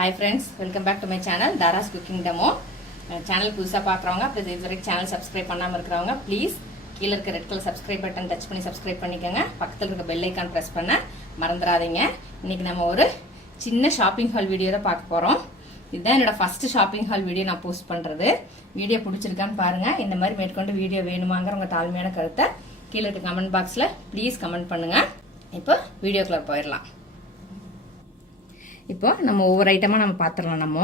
Hi friends, welcome back to my channel Dhara's Cooking Demo. Channel புதுசா பார்க்கறவங்க அப்படி இதுவரைக்கும் channel subscribe பண்ணாம இருக்கறவங்க ப்ளீஸ் கீழ இருக்க red colour subscribe button touch பண்ணி சப்ஸ்கிரைப் பண்ணிக்கங்க. பக்கத்துல இருக்க பெல் ஐகான் பிரஸ் பண்ண மறந்துடாதீங்க. இன்னைக்கு நம்ம ஒரு சின்ன ஷாப்பிங் ஹால் வீடியோ தான் பார்க்க போறோம். இதுதான் என்னோட ஃபர்ஸ்ட் ஷாப்பிங் ஹால் வீடியோ நான் போஸ்ட் பண்றது. வீடியோ பிடிச்சிருக்கான்னு பாருங்க. இந்த மாதிரி மேற்கொண்டு வீடியோ வேணுமாங்கற உங்க தாழ்மையான கருத்தை கீழ இருக்க கமெண்ட் பாக்ஸ்ல ப்ளீஸ் கமெண்ட் பண்ணுங்க. இப்போ வீடியோக்குள்ள போயிரலாம். இப்போ நம்ம ஒவ்வொரு ஐட்டமா நம்ம பாத்துறலாம். நம்ம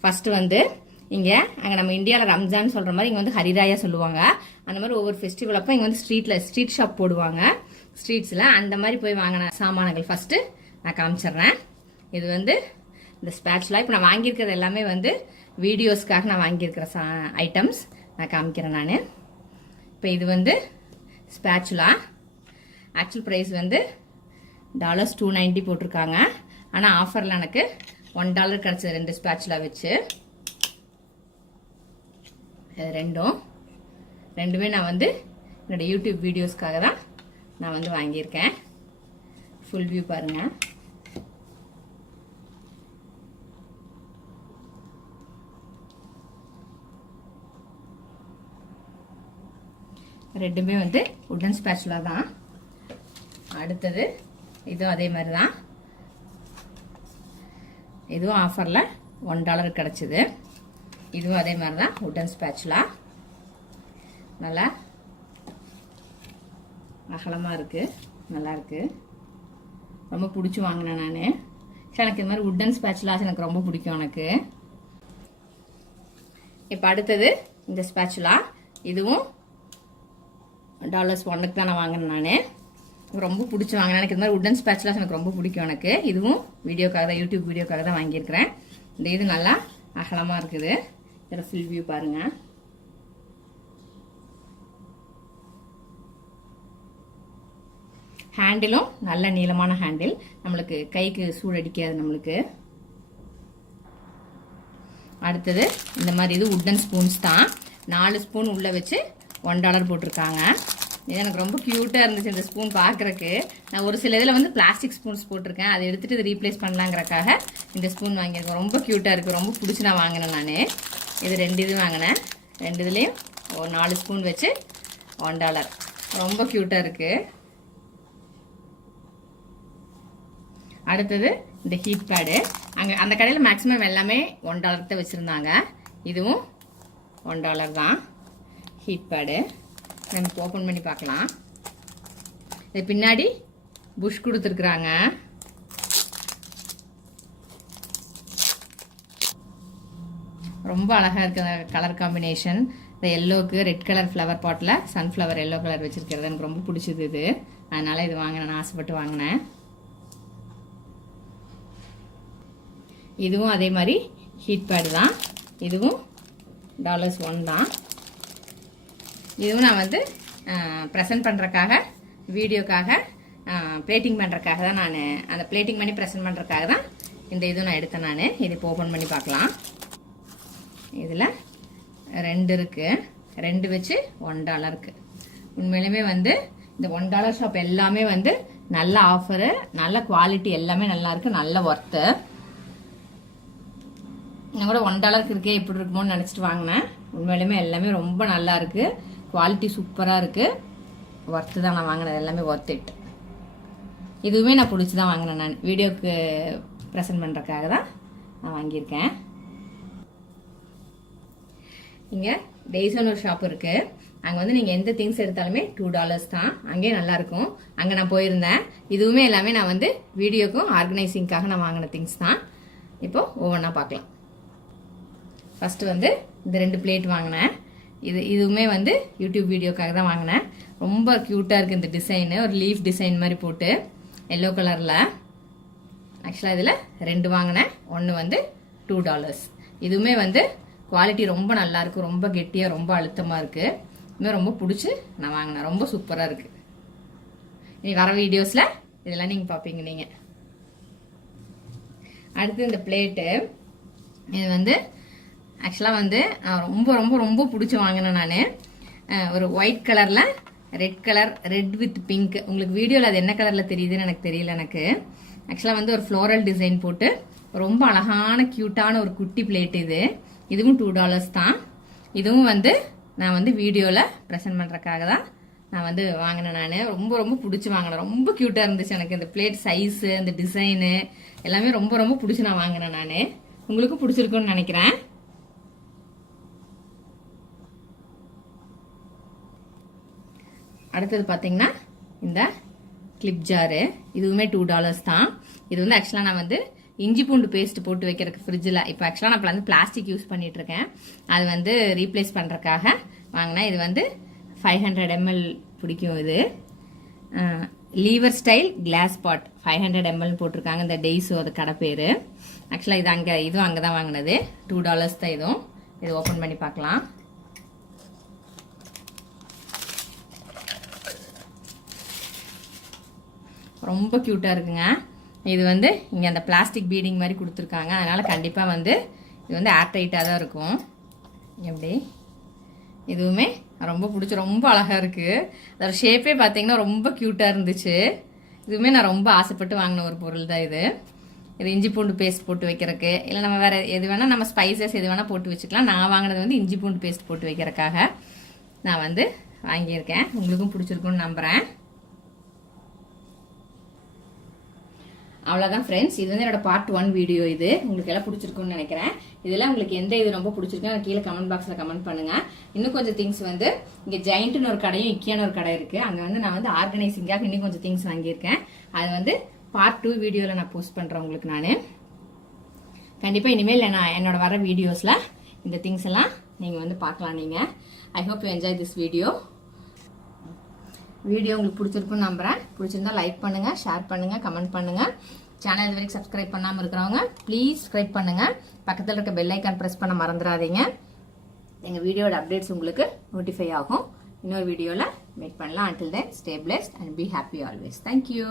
ஃபர்ஸ்ட் வந்து இங்க அங்க நம்ம இந்தியால ரம்ஜான் சொல்ற மாதிரி இங்க வந்து ஹரிராயா சொல்லுவாங்க. அந்த மாதிரி ஒவ்வொரு ஃபெஸ்டிவல் அப்ப இங்க வந்து ஸ்ட்ரீட் ஷாப் போடுவாங்க. ஸ்ட்ரீட்ஸ்ல அந்த மாதிரி போய் வாங்கின சாமான்கள் ஃபர்ஸ்ட் நான் காமிச்சிடுறேன். இது வந்து இந்த ஸ்பேட்சுலா இப்போ நான் வாங்கியிருக்கிறது எல்லாமே வந்து வீடியோஸ்க்காக நான் வாங்கியிருக்கிற ஐட்டம்ஸ் நான் காமிக்கிறேன். நான் இப்போ இது வந்து ஸ்பேட்சுலா ஆக்சுவல் ப்ரைஸ் வந்து $290 போட்டிருக்காங்க. ஆனால் ஆஃபரில் எனக்கு $1 கிடச்சது ரெண்டு ஸ்பேட்சுலா வச்சு. ரெண்டுமே நான் வந்து என்னோட யூடியூப் வீடியோஸ்க்காக தான் நான் வந்து வாங்கியிருக்கேன். ஃபுல் வியூ பாருங்க. ரெண்டுமே வந்து உட்டன் ஸ்பேட்சுலா தான். அடுத்தது இதுவும் அதே மாதிரி தான். இதுவும் ஆஃபர்ல $1 கிடைச்சது. இதுவும் அதே மாதிரி தான் உட்டன் ஸ்பேட்சுலா. நல்லா அகலமா இருக்கு, நல்லா இருக்கு. ரொம்ப பிடிச்சி வாங்கினேன் நான். எனக்கு இது மாதிரி உட்டன் ஸ்பேட்சுலாஸ் எனக்கு ரொம்ப பிடிக்கும் எனக்கு. இப்போ அடுத்தது இந்த ஸ்பேட்சுலா. இதுவும் $1 தான் நான் வாங்கினேன். நான் ரொம்ப பிடிச்சி வாங்கினேன். எனக்கு இந்த மாதிரி உட்டன் ஸ்பேட்சுலாஸ் எனக்கு ரொம்ப பிடிக்கும் எனக்கு. இதுவும் வீடியோக்காக தான், யூடியூப் வீடியோக்காக தான் வாங்கியிருக்கிறேன். இந்த இது நல்லா அகலமா இருக்குது. இதோட ஃபுல் வியூ பாருங்க. ஹேண்டிலும் நல்ல நீளமான ஹேண்டில், நம்மளுக்கு கைக்கு சூடடிக்காது நம்மளுக்கு. அடுத்தது இந்த மாதிரி இது உட்டன் ஸ்பூன்ஸ் தான். 4 ஸ்பூன் உள்ள வச்சு $1 போட்டிருக்காங்க. இது எனக்கு ரொம்ப கியூட்டாக இருந்துச்சு இந்த ஸ்பூன் பார்க்குறக்கு. நான் ஒரு சில இதில் வந்து பிளாஸ்டிக் ஸ்பூன்ஸ் போட்டிருக்கேன். அதை எடுத்துகிட்டு இதை ரீப்ளேஸ் பண்ணலாங்கிறக்காக இந்த ஸ்பூன் வாங்கியிருக்கேன். ரொம்ப க்யூட்டாக இருக்குது, ரொம்ப பிடிச்சி நான் வாங்கினேன். நான் இது 2 இது வாங்கினேன். 2 இதுலேயும் ஒரு 4 ஸ்பூன் வச்சு $1. ரொம்ப க்யூட்டாக இருக்குது. அடுத்தது இந்த ஹீட் பேடு. அங்கே அந்த கடையில் மேக்ஸிமம் எல்லாமே $1 தான் வச்சுருந்தாங்க. இதுவும் $1 தான் ஹீட் பேடு. நம்ம ஓப்பன் பண்ணி பார்க்கலாம். இது பின்னாடி புஷ் கொடுத்துருக்குறாங்க. ரொம்ப அழகாக இருக்கு கலர் காம்பினேஷன். இந்த எல்லோக்கு ரெட் கலர் ஃப்ளவர் பாட்டில் சன்ஃப்ளவர் எல்லோ கலர் வச்சிருக்கிறது எனக்கு ரொம்ப பிடிச்சது இது. அதனால இது வாங்கினேன், ஆசைப்பட்டு வாங்கினேன். இதுவும் அதே மாதிரி ஹீட் பேடு தான். இதுவும் $1 தான். இதுவும் நான் வந்து ப்ரெசென்ட் பண்ணுறக்காக, வீடியோக்காக, பிளேட்டிங் பண்ணுறக்காக தான் நான் அந்த பிளேட்டிங் பண்ணி ப்ரெசென்ட் பண்ணுறக்காக தான் இந்த இதுவும் நான் எடுத்தேன். நான் இது இப்போ ஓப்பன் பண்ணி பார்க்கலாம். இதில் 2 இருக்குது. 2 வச்சு $1 இருக்குது. உண்மையிலுமே வந்து இந்த $1 ஷாப் எல்லாமே வந்து நல்ல ஆஃபரு, நல்ல குவாலிட்டி, எல்லாமே நல்லா இருக்குது, நல்ல ஒர்த்து. நான் கூட $1 இருக்கே இப்படி இருக்குமோன்னு நினச்சிட்டு வாங்கினேன். உண்மையிலுமே எல்லாமே ரொம்ப நல்லா இருக்குது, குவாலிட்டி சூப்பராக இருக்குது, ஒர்த்து தான். நான் வாங்கினது எல்லாமே ஒர்த் இட். இதுவுமே நான் பிடிச்சி தான் வாங்கினேன். நான் வீடியோக்கு ப்ரெசென்ட் பண்ணுறதுக்காக தான் நான் வாங்கியிருக்கேன். இங்கே டெய்ஸோன்னு ஒரு ஷாப் இருக்குது. அங்கே வந்து நீங்கள் எந்த திங்ஸ் எடுத்தாலுமே $2 தான். அங்கேயே நல்லாயிருக்கும். அங்கே நான் போயிருந்தேன். இதுவுமே எல்லாமே நான் வந்து வீடியோக்கும் ஆர்கனைசிங்காக நான் வாங்கின திங்ஸ் தான். இப்போது ஒவ்வொன்றா பார்க்கலாம். ஃபஸ்ட்டு வந்து இந்த 2 பிளேட் வாங்கினேன். இதுவுமே வந்து யூடியூப் வீடியோக்காக தான் வாங்கினேன். ரொம்ப க்யூட்டாக இருக்குது இந்த டிசைனு. ஒரு லீஃப் டிசைன் மாதிரி போட்டு எல்லோ கலரில். ஆக்சுவலாக இதில் 2 வாங்கினேன். 1 வந்து $2. இதுவுமே வந்து குவாலிட்டி ரொம்ப நல்லாயிருக்கு, ரொம்ப கெட்டியாக, ரொம்ப அழுத்தமாக இருக்குது. இதுவுமே ரொம்ப பிடிச்சி நான் வாங்கினேன். ரொம்ப சூப்பராக இருக்குது. இனி வர வீடியோஸில் இதெல்லாம் நீங்கள் பார்ப்பீங்க நீங்கள். அடுத்து இந்த பிளேட்டு. இது வந்து ஆக்சுவலாக வந்து நான் ரொம்ப ரொம்ப ரொம்ப பிடிச்சி வாங்கினேன். நான் ஒரு ஒயிட் கலரில் ரெட் வித் பிங்க். உங்களுக்கு வீடியோவில் அது என்ன கலரில் தெரியுதுன்னு எனக்கு தெரியல. எனக்கு ஆக்சுவலாக வந்து ஒரு ஃப்ளோரல் டிசைன் போட்டு ரொம்ப அழகான கியூட்டான ஒரு குட்டி பிளேட் இது. இதுவும் $2 தான். இதுவும் வந்து நான் வந்து வீடியோவில் ப்ரெசென்ட் பண்ணுறதுக்காக தான் நான் வந்து வாங்கினேன். நான் ரொம்ப ரொம்ப பிடிச்சி வாங்கினேன். ரொம்ப க்யூட்டாக இருந்துச்சு எனக்கு இந்த பிளேட் சைஸு, அந்த டிசைனு எல்லாமே ரொம்ப ரொம்ப பிடிச்சி நான் வாங்கினேன். நான் உங்களுக்கும் பிடிச்சிருக்குன்னு நினைக்கிறேன். அடுத்தது பார்த்தீங்கன்னா இந்த கிளிப் ஜாரு. இதுவுமே $2 தான். இது வந்து ஆக்சுவலாக நான் வந்து இஞ்சி பூண்டு பேஸ்ட் போட்டு வைக்கிறதுக்கு ஃப்ரிட்ஜில், இப்போ ஆக்சுவலாக நான் வந்து பிளாஸ்டிக் யூஸ் பண்ணிட்டு இருக்கேன். அது வந்து ரீப்ளேஸ் பண்ணுறதுக்காக வாங்கினேன். இது வந்து 500 ml பிடிக்கும். இது லீவர் ஸ்டைல் கிளாஸ் பாட் 500 ml போட்டிருக்காங்க. இந்த டெய்ஸோ அது கடை பேர். ஆக்சுவலாக இதுவும் அங்கே தான் வாங்கினது. $2 தான் இதுவும். இது ஓப்பன் பண்ணி பார்க்கலாம். ரொம்ப க்யூட்டாக இருக்குங்க. இது வந்து இங்கே அந்த பிளாஸ்டிக் பீடிங் மாதிரி கொடுத்துருக்காங்க. அதனால் கண்டிப்பாக வந்து இது வந்து ஏர்டைட்டாக தான் இருக்கும். எப்படி இதுவுமே ரொம்ப பிடிச்சி, ரொம்ப அழகாக இருக்குது. அதோட ஷேப்பே பார்த்தீங்கன்னா ரொம்ப க்யூட்டாக இருந்துச்சு. இதுவுமே நான் ரொம்ப ஆசைப்பட்டு வாங்கின ஒரு பொருள் தான் இது. இது இஞ்சி பூண்டு பேஸ்ட் போட்டு வைக்கிறதுக்கு, இல்லை நம்ம வேறு எது வேணால் நம்ம ஸ்பைசஸ் எது வேணால் போட்டு வச்சுக்கலாம். நான் வாங்கினது வந்து இஞ்சி பூண்டு பேஸ்ட் போட்டு வைக்கிறதுக்காக நான் வந்து வாங்கியிருக்கேன். உங்களுக்கும் பிடிச்சிருக்குன்னு நம்புகிறேன். அவ்வளோதான் ஃப்ரெண்ட்ஸ். இது வந்து என்னோட பார்ட் 1 வீடியோ. இது உங்களுக்கு எல்லாம் பிடிச்சிருக்குன்னு நினைக்கிறேன். இதெல்லாம் உங்களுக்கு எந்த இது ரொம்ப பிடிச்சிருக்குன்னு கீழே கமெண்ட் பாக்ஸில் கமெண்ட் பண்ணுங்க. இன்னும் கொஞ்சம் திங்ஸ் வந்து இங்கே ஜெயிண்ட்னு ஒரு கடையும் இக்கியான ஒரு கடை இருக்குது. அங்கே வந்து நான் வந்து ஆர்கனைசிங்காக இன்னும் கொஞ்சம் திங்ஸ் வாங்கியிருக்கேன். அது வந்து பார்ட் 2 வீடியோவில் நான் போஸ்ட் பண்ணுறேன் உங்களுக்கு. நான் கண்டிப்பாக இனிமேல் நான் என்னோட வர வீடியோஸில் இந்த திங்ஸ் எல்லாம் நீங்கள் வந்து பார்க்கலாம். நீங்கள் I hope you enjoy this video. Video உங்களுக்கு பிடிச்சிருக்குன்னு நம்புறேன். பிடிச்சிருந்தா லைக் பண்ணுங்க, ஷேர் பண்ணுங்க, கமெண்ட் பண்ணுங்க. சேனல் இது வரைக்கும் சப்ஸ்கிரைப் பண்ணாமல் இருக்கிறவங்க ப்ளீஸ் சப்ஸ்கிரைப் பண்ணுங்க. பக்கத்தில் இருக்க பெல் ஐக்கான் ப்ரெஸ் பண்ண மறந்துடாதீங்க. எங்கள் வீடியோட அப்டேட்ஸ் உங்களுக்கு நோட்டிஃபை ஆகும். இன்னொரு வீடியோவில் மீட் பண்ணலாம். until then stay blessed and be happy always. Thank you.